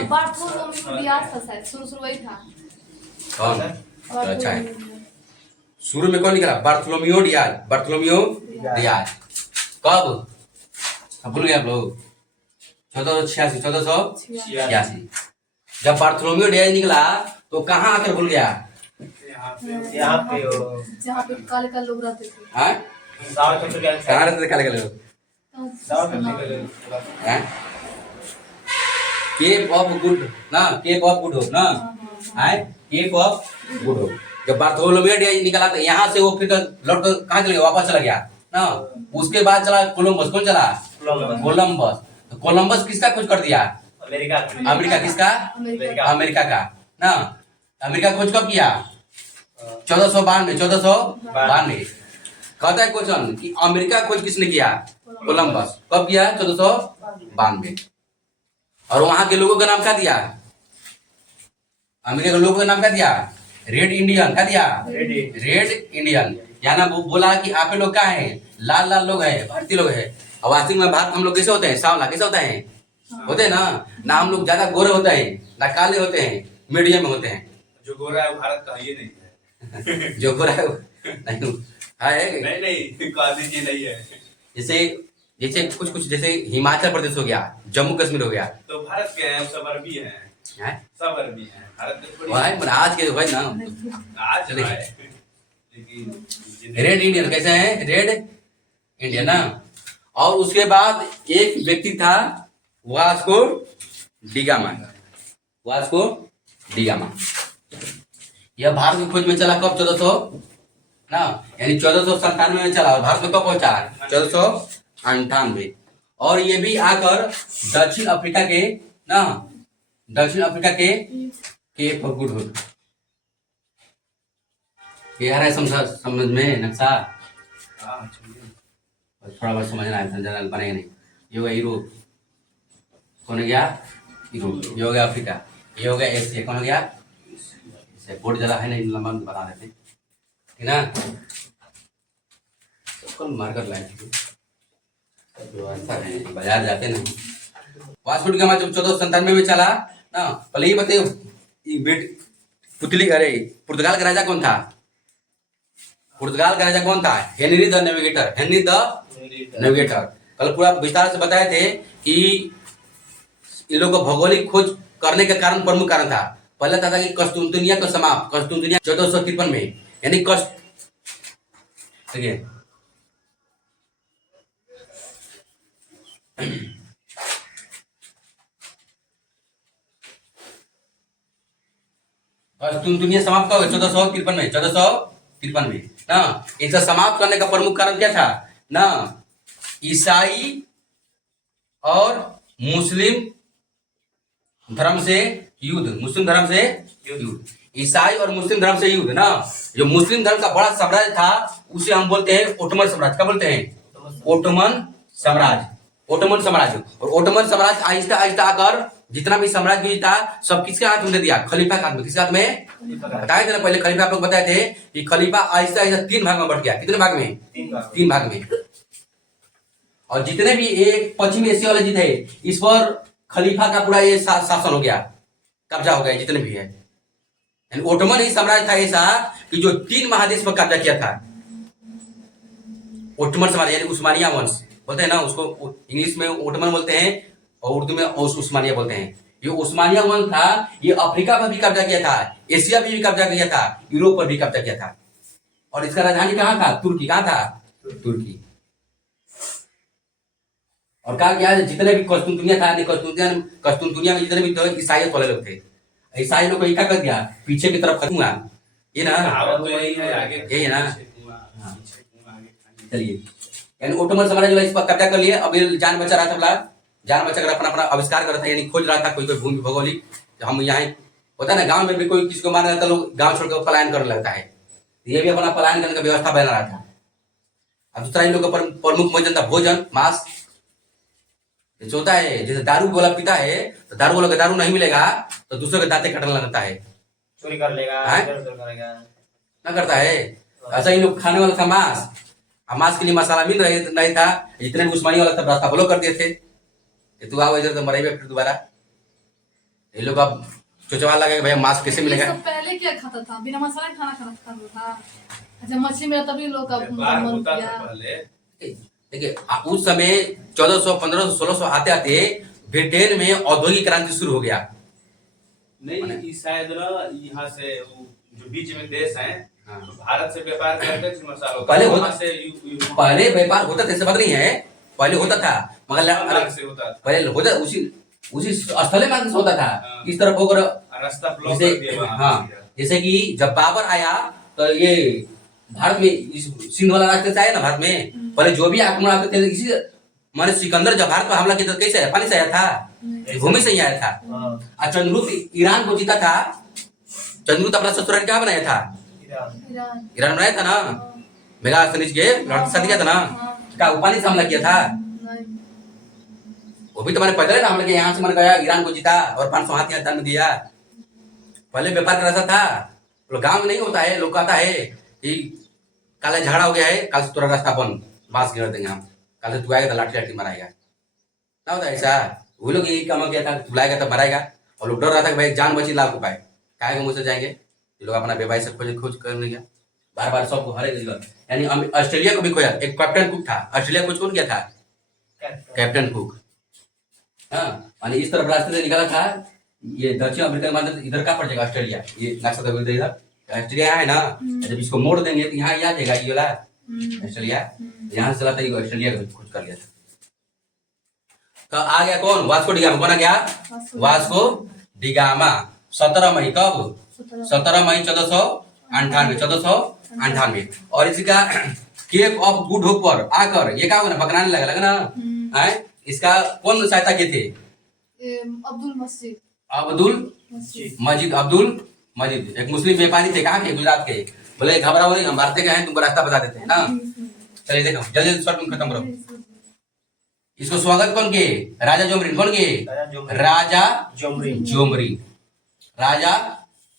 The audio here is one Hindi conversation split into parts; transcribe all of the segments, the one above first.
ये बार्थोलोमेव डियाज था शायद, शुरू वही था। कौन? अच्छा है, शुरू में कौन निकला? Bartolomeu Diaz. बार्थोलोमियो डियाज कब? भूल गए आप लोग? 1486, 1486। जब बार्थोलोमियो डियाज निकला तो कहाँ आकर भूल गया? यहाँ पे जहाँ पे काले काले लोग रहते थे। हाँ, कहाँ रहते थे काले काले लोग? केप ऑफ गुड ना, केप ऑफ गुड होप ना, है केप ऑफ गुड होप। जब बार्थोलोमियो डियाज निकला तो यहाँ से वो फिर लौट कर कहाँ चला गया? वापस चला गया ना। उसके बाद चला कोलंबस। कौन चला? कोलंबस। तो कोलंबस किसका खोज कर दिया? अमेरिका। किसका? अमेरिका का ना। अमेरिका खोज कब किया? 1492। 1492 कहता है क्वेश्चन कि अमेरिका खोज किसने किया? कोलंबस। कब किया? 1492। और वहां के लोगों का नाम क्या दिया? अमेरिका के लोगों का नाम क्या दिया? Red Indian. क्या दिया? Red Indian. यहाँ ना बोला कि आप लोग क्या है? लाल लाल लोग है, भारतीय लोग है। और वास्तविक में भारत हम लोग कैसे होते हैं? सांवला। कैसे होता है? होते हैं ना हम लोग ज्यादा गोरे होते हैं ना काले होते हैं, मीडियम में होते हैं। जो गोरा है वो भारत का ये नहीं है। जो गोरा है नहीं है, नहीं काजी जी नहीं है। जैसे जैसे कुछ जैसे हिमाचल प्रदेश हो गया, जम्मू कश्मीर हो गया, तो भारत के हैं, सब अरबी हैं। सब अरबी हैं, भारत में थोड़ी। भाई आज के भाई ना आज चलिए। है लेकिन रेड इंडियन कैसे हैं? रेड इंडियन ना। और उसके बाद एक व्यक्ति था वास्को डिगामा। वास्को डिगामा यह भारत की खोज में चला कब? 1400 ना, यानी 1497 में चला। और भारत में कब पहुंचा? 1498। और ये भी आकर दक्षिण अफ्रीका के ना, दक्षिण अफ्रीका के केप ऑफ गुड होप। ये आ रहा है समझ में नक्शा? थोड़ा बहुत समझना है, समझना बनेगा नहीं। ये हो गया यूरोप। कौन हो गया? यूरोप। ये हो गया अफ्रीका। ये हो गया एशिया। कौन हो गया? बोर्ड ज्यादा है नहीं, लंबा में बता देते ठीक ना। कौन मार्कर लाए बाजार जाते ना। वास्को डिगामा जब 1497 में चला ना, पहले ही बताइए पुतली। अरे पुर्तगाल का राजा कौन था? पुर्तगाल का राजा कौन था? Henry the navigator. Henry the navigator. कल पूरा विस्तार से बताए थे कि इन लोगों को भौगोलिक खोज करने का कारण, प्रमुख कारण था। पहला था कि कस्तुनतुनिया का समाप्त। कस्तुनतुनिया 1453 में, यानी देखिए कस्तुनतुनिया समाप्त कब? 1453 में। 1453 में ना। इसे समाप्त करने का प्रमुख कारण क्या था ना? ईसाई और मुस्लिम धर्म से युद्ध। मुस्लिम धर्म से युद्ध। ईसाई और मुस्लिम धर्म से युद्ध ना। जो मुस्लिम धर्म का बड़ा साम्राज्य था उसे हम बोलते हैं ओटोमन साम्राज्य। क्या बोलते हैं? ओटोमन साम्राज्य। ओटोमन साम्राज्य। और ओटोमन साम्राज्य आहिस्ता आहिस्ता आकर जितना भी साम्राज्य भी था सब किसके हाथ में दे दिया? खलीफा के हाथ में। किसके हाथ में? बताए थे ना पहले, खलीफा आप लोग बताए थे कि खलीफा आहिस्ता आहिस्ता 3 भाग में बढ़ गया। कितने भाग में? 3 भाग में। और जितने भी एक पश्चिमी एशिया वाले जीते इस पर खलीफा का पूरा ये शासन हो गया, कब्जा हो गया जितने भी है। ओटोमन ही साम्राज्य था ऐसा कि जो 3 महादेश पर कब्जा किया था। ओटोमन साम्राज्य यानी उस्मानिया वंश बोलते हैं ना उसको, इंग्लिश में ओटोमन बोलते हैं और उर्दू में उस्मानिया बोलते हैं। ये उस्मानिया वंश था, ये अफ्रीका पर भी कब्जा किया था, एशिया पर भी कब्जा किया था, यूरोप पर भी कब्जा किया था। और इसका राजधानी कहाँ था? तुर्की। कहाँ था? तुर्की। और कहा गया जितने भी कस्तुनतुनिया था, कस्तुनतुनिया में जितने भी थे ईसाई वाले लोग थे। ईसाई लोग को क्या कर दिया? पीछे की तरफ खत्म हुआ। ये ना यही है ना। चलिए, यानी ओटोमन साम्राज्य इस पर कब्जा कर लिए। अब जान बचा रहा था, जान बचा कर अपना अपना आविष्कार कर रहा था, यानी खोज रहा था कोई कोई भूमि भौगोलिक। हम यहाँ होता है ना गांव में भी कोई किसी को मारना रहता, लोग गांव छोड़कर पलायन करने लगता है। ये भी अपना पलायन करने का व्यवस्था बना रहा था। अब दूसरा इन लोगों का प्रमुख भोजन था भोजन, मांस। जैसे होता है, जैसे दारू वाला पीता है तो दारू वाला का दारू नहीं मिलेगा तो दूसरे के दांते कटने लगता है, चोरी कर लेगा, ना करता है। ऐसा ही लोग खाने वाला था मांस। मांस के लिए मसाला मिल रहे नहीं था, इतने उस्मानी वाला तब रास्ता ब्लॉक कर दिए थे कि तू आओ इधर तो मरेगा फिर दोबारा। ये लोग अब चोचवा लगे भैया मांस कैसे ये मिलेगा। सब पहले क्या खाता था, बिना मसाला के खाना खाता था। अच्छा मछली मिला तभी लोग का व्यापार मन होता था किया। पहले। देखिए उस समय 1400 1500 1600 आते आते ब्रिटेन में औद्योगिक क्रांति शुरू हो गया। नहीं ये शायद ना यहाँ से वो जो बीच में देश है हाँ। तो भारत से व्यापार करते थे मसालों का। पहले वहाँ होता- से पहले व्यापार होता था, ऐसा बात नहीं है, पहले होता था मगर मार्ग से होता था। पहले होता उसी स्थले मार्ग से होता था। हाँ। इस तरफ होकर रास्ता ब्लॉक जैसे कर दिया वहाँ। हाँ जैसे कि जब बाबर आया तो ये भारत में इस सिंध वाला रास्ते से आया ना भारत में, पहले जो भी आक्रमण आते थे इसी माने सिकंदर जब भारत पर हमला किया तो कैसे आया, पानी से आया था, भूमि से ही आया था। हाँ और चंद्रगुप्त ईरान को जीता था। चंद्रगुप्त अपना ससुराल क्या बनाया था, ईरान ईरान। ईरान बनाया था ना, मेगास्थनीज के लड़के के साथ किया था ना, क्या वो पानी से हमला किया था। नहीं। वो भी तुम्हारे पैदल है ना हमला किया, यहाँ से मन गया ईरान को जीता और 500 हाथ यहाँ जन्म दिया। पहले व्यापार का रास्ता था, तो गांव में नहीं होता है, लोग कहता है कि काले झगड़ा हो गया है, कल से तुरा रास्ता बंद, बांस गिर देंगे हम, कल से तू आएगा तो लाठी लाठी मारेगा ना, होता है ऐसा। वो लोग यही काम किया था, तू लाएगा तो मराएगा, और लोग डर रहा था कि भाई जान बची लाख रुपए काहे के मुंह से जाएंगे। ये लोग अपना व्यवसाय से खोज करने गया, बार बार सबको हरे जगह। यानी ऑस्ट्रेलिया को भी खोया, एक कैप्टन कुक था ऑस्ट्रेलिया को, कौन किया था, कैप्टन कुक। हाँ यानी इस तरफ रास्ते से निकला था, ये दक्षिण अफ्रीका में इधर का पड़ जाएगा ऑस्ट्रेलिया, ये नक्शा तो इधर ऑस्ट्रेलिया है ना, जब इसको मोड़ देंगे तो यहाँ आ जाएगा ये वाला ऑस्ट्रेलिया, यहाँ से चला था ये ऑस्ट्रेलिया को खोज कर लिया था। तो आ गया कौन, वास्को डिगामा। कौन आ गया, वास्को डिगामा। 17 मई कब, 17 मई 1498। और इसका केप ऑफ गुड होप पर आकर ये क्या होगा ना, पकड़ाने लगा ना। इसका कौन सहायता किए थे, अब्दुल मस्जिद, अब्दुल मजीद, अब्दुल मजीद एक मुस्लिम व्यापारी थे, कहाँ के, गुजरात के। बोले घबराओ नहीं, हम भारत के हैं, तुमको रास्ता बता देते हैं ना। चलिए देखो जल्दी जल्दी शॉर्ट में खत्म करो। इसको स्वागत कौन के, राजा जोमरिन। कौन के, राजा जोमरिन, राजा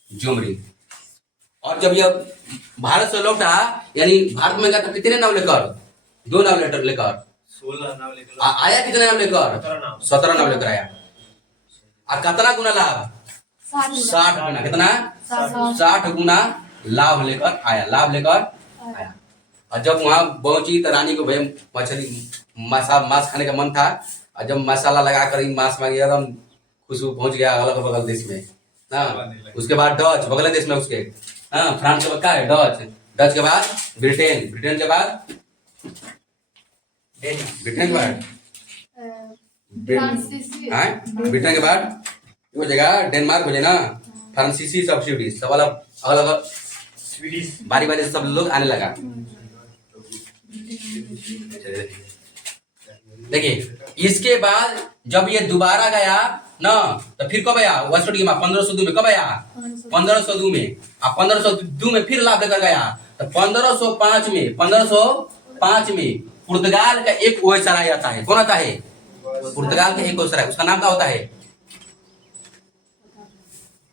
जोमरिन। और जब यह भारत से लौटा, यानी भारत में गया था कितने नाव लेकर, 2 नाव लेकर 16 नाव लेकर आया, कितने नाव लेकर, 17 नाव लेकर आया। और कितना गुना लाभ, 60 गुना, कितना 60 गुना लाभ लेकर आया, लाभ लेकर आया। और जब वहां पहुंची तो रानी को भाई मछली मांस खाने का मन था, और जब मसाला लगाकर मांस मांग गया, एकदम खुशबू पहुंच गया अलग बगल देश में ना। उसके बाद डच, बगल देश में उसके, हाँ फ्रांस के बाद क्या है, डच, डच के बाद ब्रिटेन, ब्रिटेन के बाद ब्रिटेन के बाद फ्रांसीसी, ब्रिटेन के बाद हो जाएगा डेनमार्क, हो जाए ना, फ्रांसीसी सब स्वीडिश सब अलग अलग स्वीडिश बारी बारी से सब लोग आने लगा। देखिए इसके बाद जब ये दोबारा गया ना, तो फिर कब आया, वास्को डिगामा 1502 में कब आया, 1502 में। अब 1502 में फिर लाभ लेकर गया, तो 1505 में पुर्तगाल का एक वायसराय आता है। कौन आता है, पुर्तगाल का एक वायसराय, उसका नाम क्या होता है,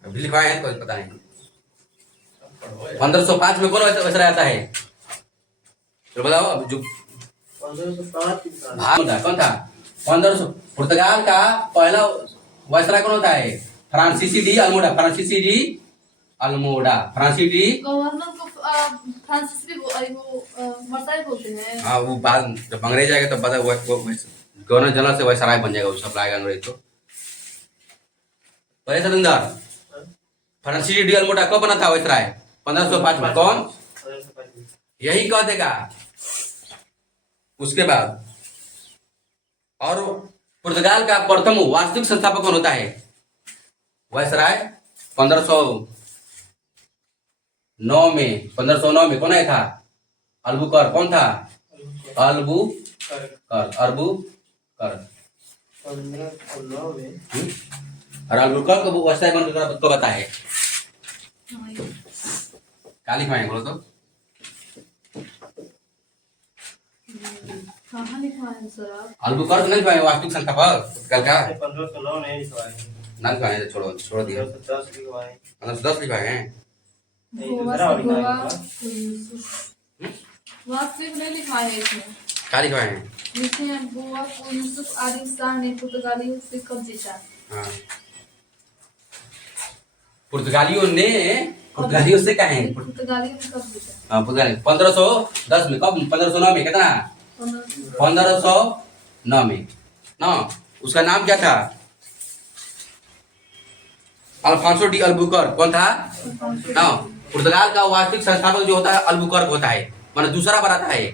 अभी लिखवाए हैं, कोई पता नहीं। 1505 में कौन वायसराय आता है, तो बताओ। जो 1505 कौन था, 1500 पुर्तगाल का पहला वायसराय कौन होता है, फ्रांसीसी डी अल्मोडा, फ्रांसीसी डी अल्मोडा, फ्रांसीसी डी। गवर्नर को फ्रांसिस भी वो वर्साई बोलते हैं। हाँ वो बाद जब अंग्रेज आएगा तब पता गवर्नर जनरल से वायसराय बन जाएगा, वो सब लाएगा अंग्रेज तो। पहले सरिंदर फ्रांसीसी डी अल्मोडा कब बना था वायसराय, 1505 में। कौन, यही कह देगा। उसके बाद और पुर्तगाल का प्रथम वास्तविक संस्थापक कौन होता है, वायसराय 1509 में, 1509 में कौन आया था, अल्बुकर। कौन था, अल्बुकर, अल्बुकर। 1509 में और अल्बुकर को वायसराय बन गया तो बता है, काली खाए बोलो तो। कहाँ लिखा है सर आप? अल्बुकर नहीं लिखवाए, वास्तविक संस्थापक कल का 1509 नहीं लिखवाए, ना लिखवाए, छोड़ दिया। 1510 लिखवाए। 1510 लिखवाए हैं। नहीं, गोवा दूसरा से लिखवाए गोवा होगा। वास्तविक नहीं लिखा है इसमें। क्या लिखवाए हैं, लिखे हैं गोवा को यूसुफ आदिल शाह ने पुर्तगाली से कब जीता। हाँ पुर्तगालियों से कहे पुर्तगाली में कब होता है? हाँ पुर्तगाली 1510 में, कब 1509 में, कितना 1509 में ना। उसका नाम क्या था? Alfonso de Albuquerque. कौन था ना? पुर्तगाल का वास्तविक संस्थापक जो होता है अल्बुकर्क होता है, माने दूसरा बार आता है।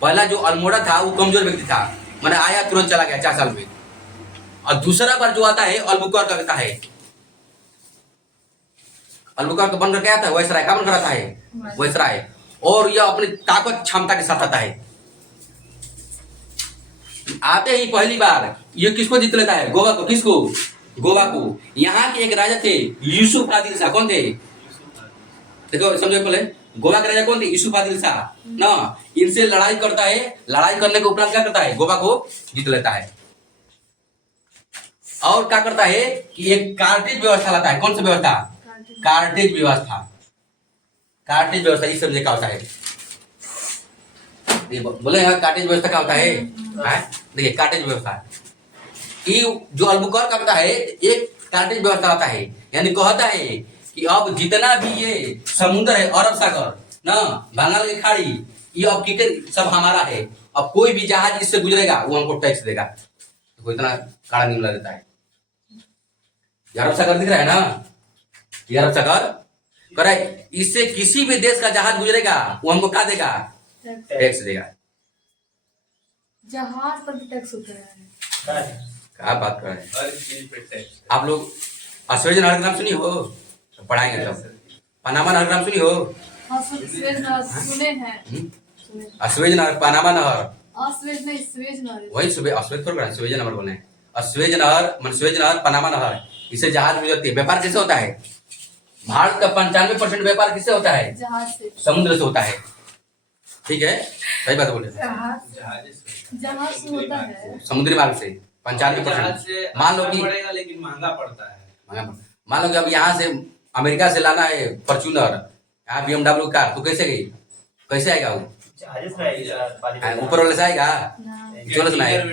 पहला जो अल्मोड़ा था वो कमजोर व्यक्ति था, माने आया तुरंत चला गया 4 साल में। और दूसरा बार जो आता है अल्बुकर्क आता है। अल्बुकर्क बनकर क्या आता है? वायसराय का बनकर आता है, वायसराय। और यह अपनी ताकत क्षमता के साथ आता है। आते ही पहली बार ये किसको जीत लेता है? गोवा को। किसको? गोवा को। यहाँ के एक राजा थे यूसुफ आदिल शाह। कौन थे? देखो समझो पहले, गोवा के राजा कौन थे? यूसुफ आदिल शाह ना। इनसे लड़ाई करता है, लड़ाई करने के उपरांत क्या करता है? गोवा को जीत लेता है। और क्या करता है कि एक कार्टेज व्यवस्था लाता है। कौन सा व्यवस्था? कार्टेज व्यवस्था। कार्टेज व्यवस्था इस समझे क्या होता है? ये बोले यहाँ कार्टेज व्यवस्था क्या होता है? देखिए कार्टेज व्यवस्था ये जो अल्बुकर्क करता है, एक कार्टेज व्यवस्था लाता है। यानी कहता है कि अब जितना भी ये समुद्र है, अरब सागर ना, बंगाल की खाड़ी, ये अब क्रिकेट सब हमारा है। अब कोई भी जहाज इससे गुजरेगा वो हमको टैक्स देगा। तो इतना काला निकला देता है। अरब सागर दिख रहा है ना, ये अरब सागर करे, इससे किसी भी देश का जहाज गुजरेगा वो हमको क्या देगा? टैक्स देगा। जहाज पर भी टैक्स होता है। क्या बात कर रहे हैं हर चीज पे टैक्स। आप लोग? स्वेज नहर का नाम सुनी हो? तो पढ़ाएंगे तब। पनामा नहर का नाम सुनी हो? हाँ, स्वेज नहर सुने हैं। सुने। स्वेज नहर, पनामा नहर, अस्वेज नहीं, स्वेज नहर। वही सुबह अस्वेज थोड़ा स्वेज नहर बोले हैं। स्वेज नहर मन, स्वेज नहर, पनामा नहर, इससे जहाज गुजरती है। व्यापार कैसे होता है? भारत का 95% व्यापार किससे होता है? जहाज से। समुद्र से होता है। ठीक है, सही बात बोले। जहाज से होता है, समुद्री मार्ग से 95%। मान लो कि पड़ेगा लेकिन महंगा पड़ता है। मान लो कि अब यहाँ से अमेरिका से लाना है फॉर्च्यूनर, यहाँ BMW कार, तो कैसे गई? कैसे आएगा वो? ऊपर वाले से आएगा? नीचे वाले से ना आएगा?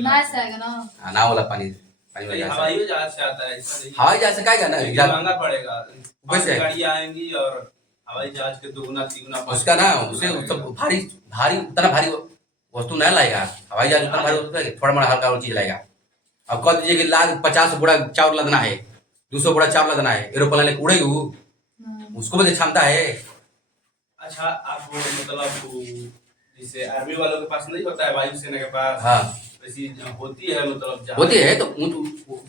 नाव से आएगा ना। नाव वाला पानी वाला जहाज से। हवाई जहाज से आता है, ऐसा नहीं। हवाई जहाज से क्या ना, महंगा पड़ेगा। वैसे गाड़ियाँ आएंगी और हवाई जहाज के दुगुना तिगुना उसका ना, उसे भारी भारी उतना भारी वस्तु नहीं लाएगा। हवाई जहाज उतना भारी वस्तु है, थोड़ा मोड़ा हल्का और चीज लाएगा। अब कह दीजिए कि लाख 50 बोरा चावल लदना है, 200 बोरा चावल लदना है, एरोप्लेन लेके उड़ेगी वो? उसको भी क्षमता है। अच्छा, आप मतलब जैसे आर्मी वालों के पास नहीं होता है, वायुसेना के पास हाँ वैसी होती है, मतलब जहाज। होती है। तो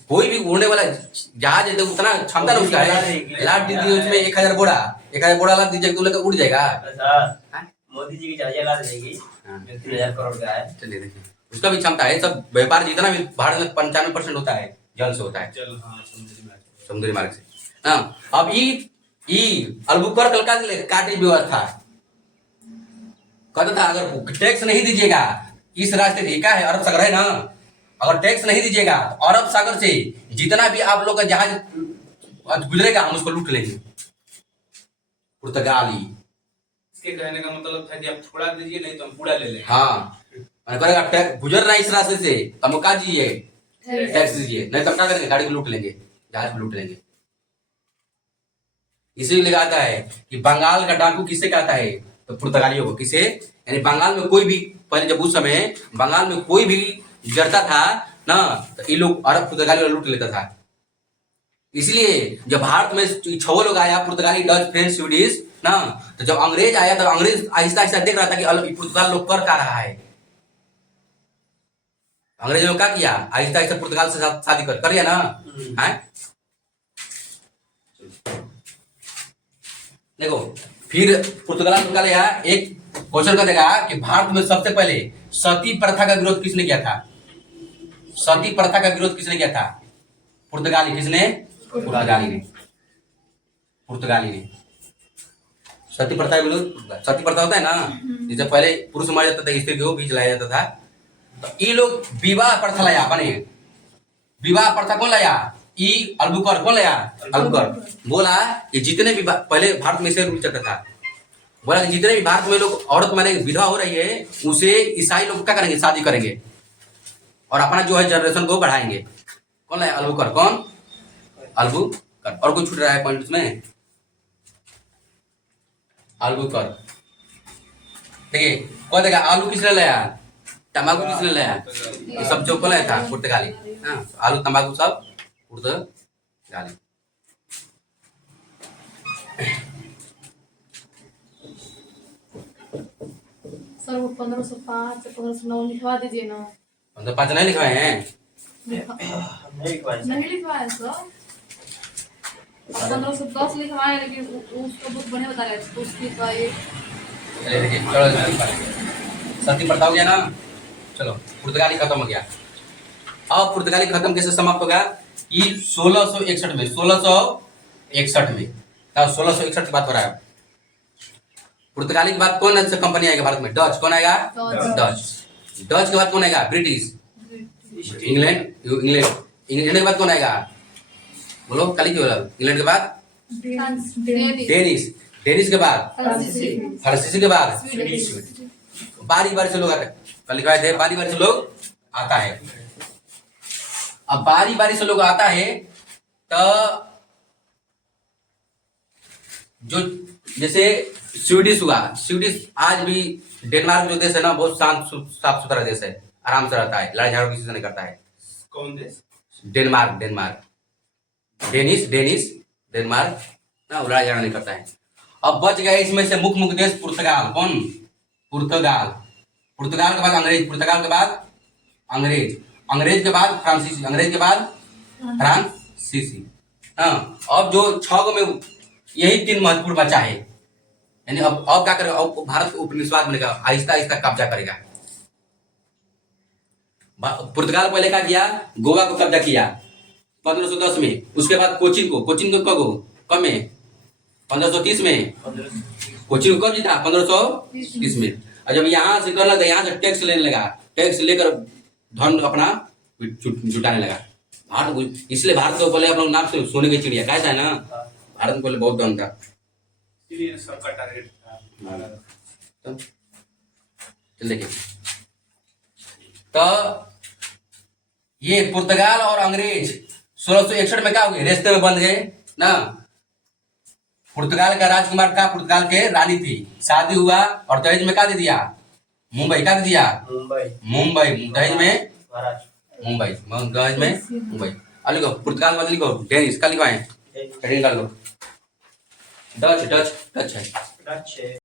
कोई भी उड़ने वाला जहाज है तो उतना क्षमता ना उसका है। लाद दीजिए उसमें 1000 बोरा लाद दीजिए तो लेकर उड़ जाएगा। मोदी जी की जहाज ला देगी, 3000 करोड़ का है। चलिए देखिए, उसका भी क्षमता है। सब व्यापार जितना भी भारत में 95% होता है जल से होता है, चल हाँ, समुद्री मार्ग से। हाँ, अब अल्बुकर्क का कार्टेज व्यवस्था कहता था अगर टैक्स नहीं दीजिएगा इस रास्ते से, क्या है अरब सागर है ना, अगर टैक्स नहीं दीजिएगा तो अरब सागर से जितना भी आप लोग का जहाज गुजरेगा हम उसको लूट लेंगे। पुर्तगाली इसके कहने का मतलब था कि आप थोड़ा दीजिए, नहीं तो हम पूरा ले लेंगे। हाँ, करेगा गुजर रहा है इस रास्ते से, हम का दीजिए टैक्स दीजिए, नहीं तो क्या करेंगे? गाड़ी को लूट लेंगे, जहाज को लूट लेंगे। इसीलिए आता है कि बंगाल का डाकू किससे कहता है? तो पुर्तगालियों को। किसे? यानी बंगाल में कोई भी, पहले जब उस समय बंगाल में कोई भी जरता था ना, तो ये लोग अरब पुर्तगाली लूट लेता था। इसलिए जब भारत में 6 लोग आया, पुर्तगाली, डच, फ्रेंच, स्वीडिश ना, तो जब अंग्रेज आया तो अंग्रेज आहिस्ता आहिस्ता देख रहा था कि पुर्तगाल लोग कर क्या रहा है। अंग्रेजों ने क्या किया? आहिस्ता आहिस्ता पुर्तगाल से शादी कर लिया ना। है देखो, फिर पुर्तगाल एक क्वेश्चन का देगा कि भारत में सबसे पहले सती प्रथा का विरोध किसने किया था? सती प्रथा का विरोध किसने किया था? पुर्तगाली। किसने? पुर्तगाली ने। पुर्तगाली ने सती प्रथा का विरोध। सती प्रथा होता है ना, जैसे पहले पुरुष मारा जाता था, स्त्री को भी जलाया जाता था। तो ये लोग विवाह प्रथा लाया, बने विवाह प्रथा कौन लाया? अल्बुकर्क। कौन लाया? अल्बुकर्क। बोला कि जितने भी पहले भारत में से रूल चलता था, बोला कि जितने भी भारत में लोग औरत माने विधवा हो रही है उसे ईसाई लोग क्या करेंगे? शादी करेंगे और अपना जो है जनरेशन को बढ़ाएंगे। कौन लाया? अल्बुकर्क। कौन? कर। और कुछ छूट रहा है पॉइंट उसमें? आलू कर, ठीक है। कौन देगा आलू किसने लाया, तंबाकू किसने लाया? ये सब जो बोला था पुर्तगाली, हाँ आलू तंबाकू सब पुर्तगाली। सर वो 1505 1509 लिखवा दीजिए ना। 1505 नहीं लिखवाए हैं? नहीं लिखवाए सर। नहीं लिखवाए सर, 1510 लिखवाए, लेकिन उसका बुक बढ़िया बता रहे थे तो उसकी लिखवाइए। चलिए देखिए, चलो सती प्रथा हो गया ना। चलो पुर्तगाली खत्म हो गया। अब पुर्तगाली खत्म कैसे समाप्त होगा कि 1661 में, 1661 में, 1661 की बात हो रहा है। पुर्तगाली के बाद कौन सा कंपनी आएगा भारत में? डच। कौन आएगा? डच। डच के बाद कौन आएगा? ब्रिटिश। इंग्लैंड के बाद कौन आएगा? बोलो खाली क्यों? इंग्लैंड के बाद डेनिश। डेनिश के बाद फ्रांसीसी के बाद बारी बारी से लोग आते हैं। कल लिखवाए थे बारी बारी से लोग आता है। अब बारी बारी से लोग आता है तो जो जैसे स्वीडिश हुआ, स्वीडिश आज भी डेनमार्क जो देश है ना बहुत शांत साफ सुथरा देश है, आराम से रहता है, लड़ाई झगड़ा किसी से नहीं करता है। कौन देश? डेनमार्क। डेनिश डेनमार्क ना, लड़ाई झगड़ा नहीं करता है। अब बच गया इसमें से मुख्य देश पुर्तगाल। कौन? पुर्तगाल। पुर्तगाल के बाद अंग्रेज, पुर्तगाल के बाद अंग्रेज, अंग्रेज के बाद फ्रांसीसी, अंग्रेज के बाद फ्रांसीसी। हाँ, अब जो 6 में यही 3 महत्वपूर्ण बचा है। यानी अब क्या करेगा? अब भारत उपनिवेशवाद बनेगा, आहिस्ता आहिस्ता कब्जा करेगा। पुर्तगाल पहले क्या किया? गोवा को कब्जा किया 1510 में। उसके बाद कोचिन को कब में? 1530 में। कोचिन को कब जीता? 1530 में। और जब यहाँ से करने लगा, यहाँ से टैक्स लेने लगा, टैक्स लेकर धन अपना जुटाने लगा। भारत, इसलिए भारत को बोले आप लोग नाम से सोने की चिड़िया, कैसा है ना, भारत में बोले बहुत धन था, इसलिए सबका टारगेट था। चल देखिए, तो ये पुर्तगाल और अंग्रेज 1661 में क्या हो गए? रिश्ते में बंध गए ना। पुर्तगाल का राजकुमार का, पुर्तगाल के रानी थी, शादी हुआ और दहेज में क्या दे दिया? मुंबई। क्या दे दिया? मुंबई। दहेज में मुंबई, दहेज में मुंबई। अब लिखो पुर्तगाल मत लिखो, डेनिश। क्या लिखवाए? हेडिंग कर लो। डच है। डच है।